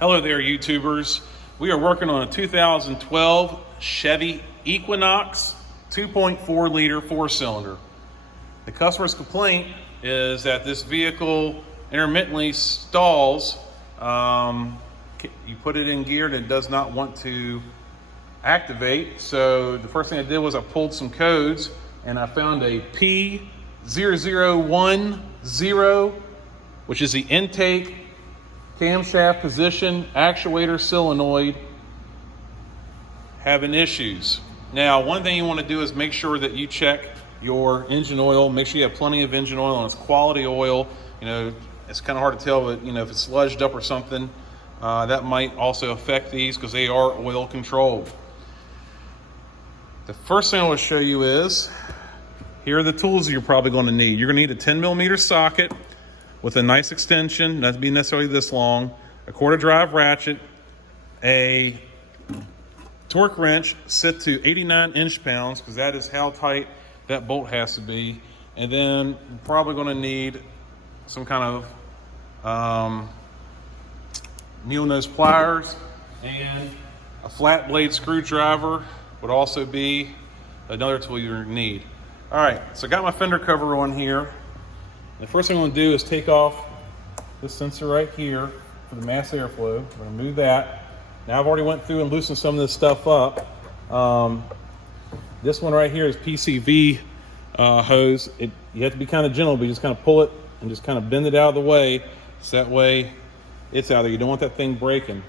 Hello there, YouTubers. We are working on a 2012 Chevy Equinox 2.4 liter four-cylinder. The customer's complaint is that this vehicle intermittently stalls. You put it in gear and it does not want to activate. So the first thing I did was I pulled some codes and I found a P0010, which is the intake camshaft position actuator solenoid having issues. Now, one thing you want to do is make sure that you check your engine oil. Make sure you have plenty of engine oil and it's quality oil. You know, it's kind of hard to tell, but you know, if it's sludged up or something, that might also affect these because they are oil controlled. The first thing I want to show you is, here are the tools you're probably going to need. You're going to need a 10mm socket with a nice extension, not to be necessarily this long, a quarter drive ratchet, a torque wrench set to 89 inch-pounds, because that is how tight that bolt has to be. And then you're probably going to need some kind of needle nose pliers, and a flat blade screwdriver would also be another tool you're going to need. All right, so I got my fender cover on here. The first thing I'm going to do is take off this sensor right here for the mass airflow. I'm going to move that. Now I've already went through and loosened some of this stuff up. This one right here is PCV hose. You have to be kind of gentle, but you just kind of pull it and just kind of bend it out of the way, so that way it's out there. You don't want that thing breaking.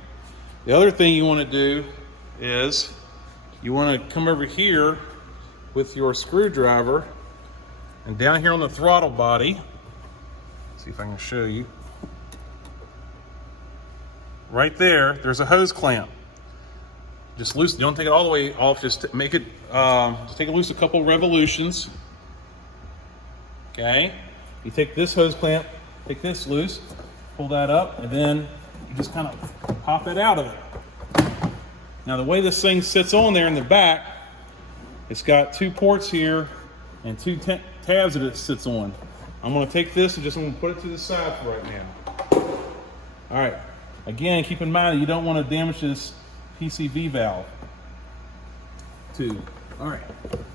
The other thing you want to do is you want to come over here with your screwdriver and down here on the throttle body, see if I can show you. Right there, there's a hose clamp. Just loosen, don't take it all the way off, just make it, just take it loose a couple revolutions. Okay, you take this hose clamp, take this loose, pull that up, and then you just kind of pop it out of it. Now the way this thing sits on there in the back, it's got two ports here and two tabs that it sits on. I'm going to take this and just I'm going to put it to the side for right now. All right. Again, keep in mind you don't want to damage this PCV valve too. All right.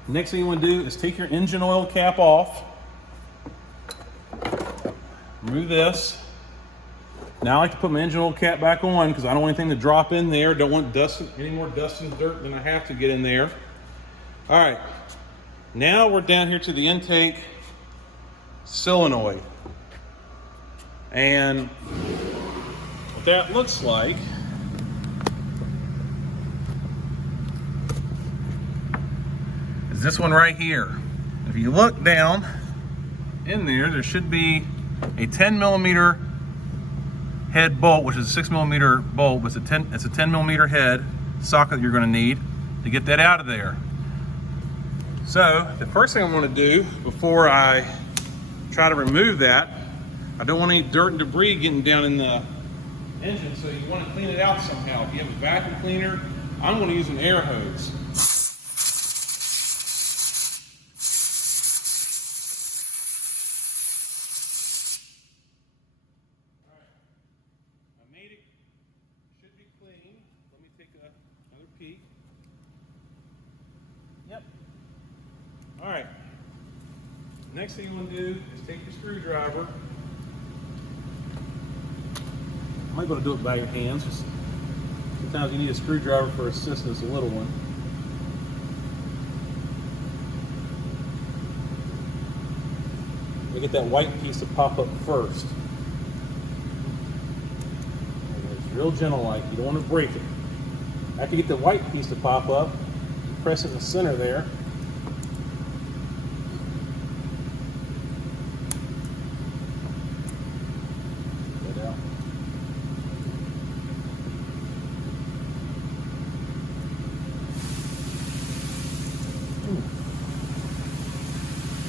Next thing you want to do is take your engine oil cap off. Remove this. Now I like to put my engine oil cap back on because I don't want anything to drop in there. Don't want dust, any more dust and dirt than I have to get in there. All right. Now we're down here to the intake solenoid. And what that looks like is this one right here. If you look down in there should be a 10mm head bolt, which is a 6mm bolt, but it's a 10mm head socket you're going to need to get that out of there. So the first thing I want to do before I try to remove that, I don't want any dirt and debris getting down in the engine, so you want to clean it out somehow. If you have a vacuum cleaner, I'm going to use an air hose. All right, I made it, should be clean. Let me take another peek. Yep. All right, next thing you want to do is take your screwdriver. I might be able to do it by your hands. Just sometimes you need a screwdriver for assistance, a little one. You get that white piece to pop up first. It's real gentle like, you don't want to break it. After you get the white piece to pop up, you press in the center there.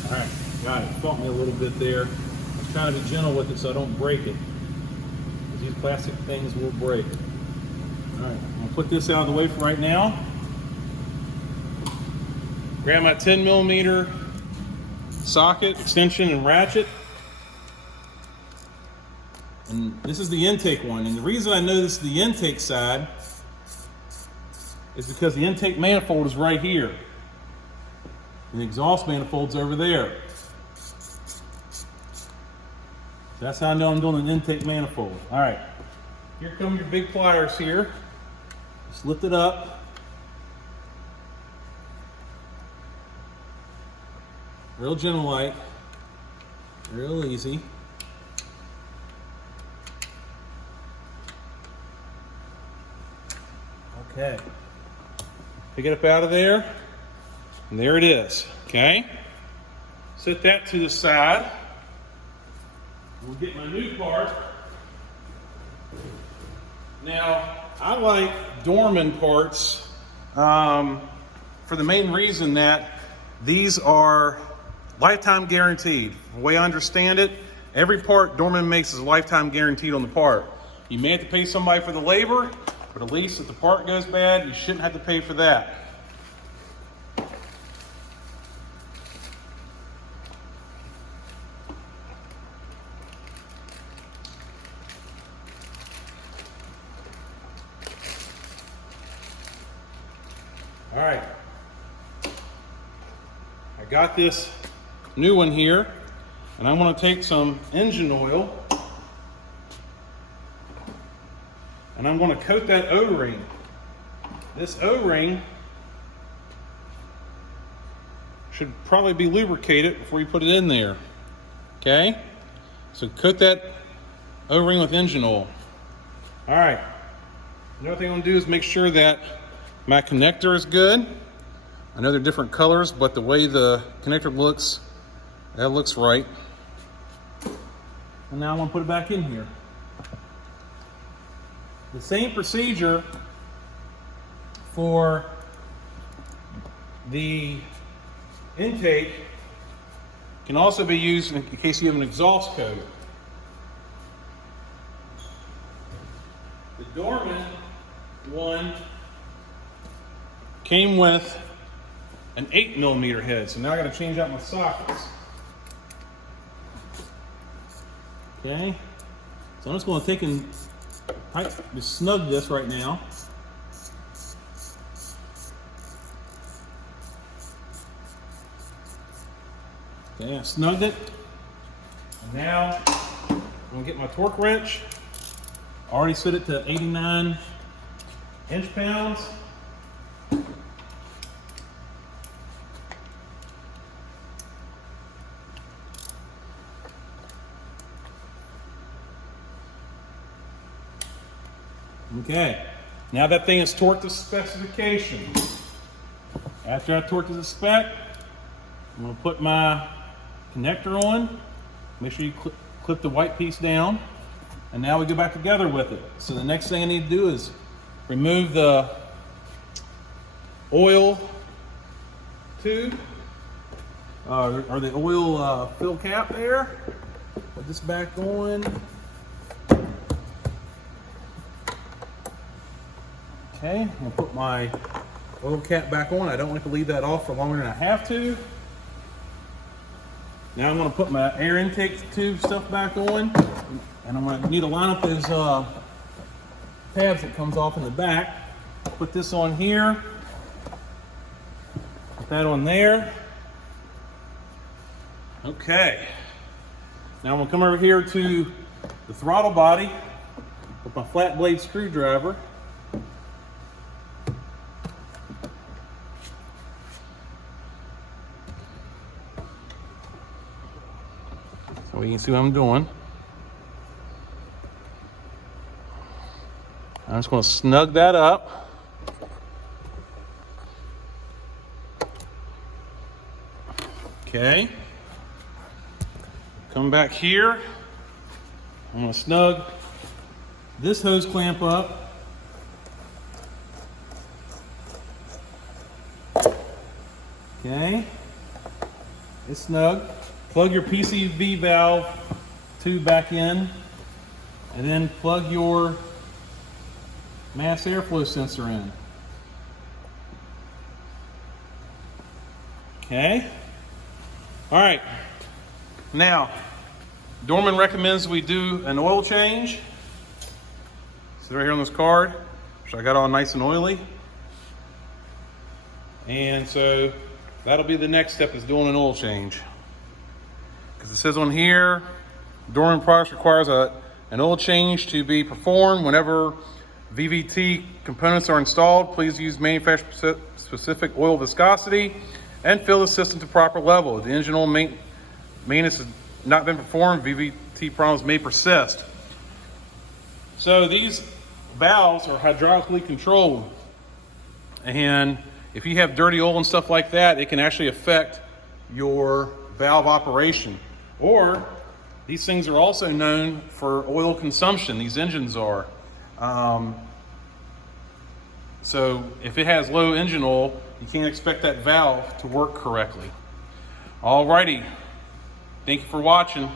All right, got it. Fought me a little bit there. I was trying to be gentle with it so I don't break it, because these plastic things will break. All right, I'm gonna put this out of the way for right now. Grab my 10mm socket, extension, and ratchet, and This is the intake one, and the reason I know this is the intake side is because the intake manifold is right here. And the exhaust manifold's over there. That's how I know I'm doing an intake manifold. All right, here come your big pliers here. Just lift it up. Real gentle like, real easy. Okay, pick it up out of there, and there it is, okay? Set that to the side. We'll get my new part. Now, I like Dorman parts for the main reason that these are lifetime guaranteed. The way I understand it, every part Dorman makes is lifetime guaranteed on the part. You may have to pay somebody for the labor, but at least if the part goes bad, you shouldn't have to pay for that. All right, I got this new one here, and I'm going to take some engine oil and I'm going to coat that O-ring. This O-ring should probably be lubricated before you put it in there. Okay? So coat that O-ring with engine oil. All right. Another thing I'm going to do is make sure that my connector is good. I know they're different colors, but the way the connector looks, that looks right. And now I'm going to put it back in here. The same procedure for the intake can also be used in case you have an exhaust code. The Dorman one came with an 8mm head, so now I got to change out my sockets. Okay, so I'm just going to take and just snug this right now. Okay, I snugged it. And now I'm going to get my torque wrench. I already set it to 89 inch-pounds. Okay, now that thing is torqued to specification. After I torque to the spec, I'm going to put my connector on. Make sure you clip the white piece down. And now we go back together with it. So the next thing I need to do is remove the oil tube, or the oil fill cap there. Put this back on. Okay, I'm gonna put my oil cap back on. I don't like to leave that off for longer than I have to. Now I'm gonna put my air intake tube stuff back on, and I'm gonna need to line up those tabs that comes off in the back. Put this on here, put that on there. Okay, now I'm gonna come over here to the throttle body with my flat blade screwdriver. So you can see what I'm doing. I'm just going to snug that up. Okay. Come back here. I'm going to snug this hose clamp up. Okay. It's snug. Plug your PCV valve tube back in, and then plug your mass airflow sensor in. Okay. All right. Now, Dorman recommends we do an oil change. See right here on this card, which I got all nice and oily. And so that'll be the next step, is doing an oil change. Because it says on here, Dorman Products requires an oil change to be performed whenever VVT components are installed. Please use manufacturer specific oil viscosity and fill the system to proper level. If the engine oil maintenance has not been performed, VVT problems may persist. So these valves are hydraulically controlled, and if you have dirty oil and stuff like that, it can actually affect your valve operation. Or these things are also known for oil consumption, these engines are. So if it has low engine oil, you can't expect that valve to work correctly. Alrighty, thank you for watching.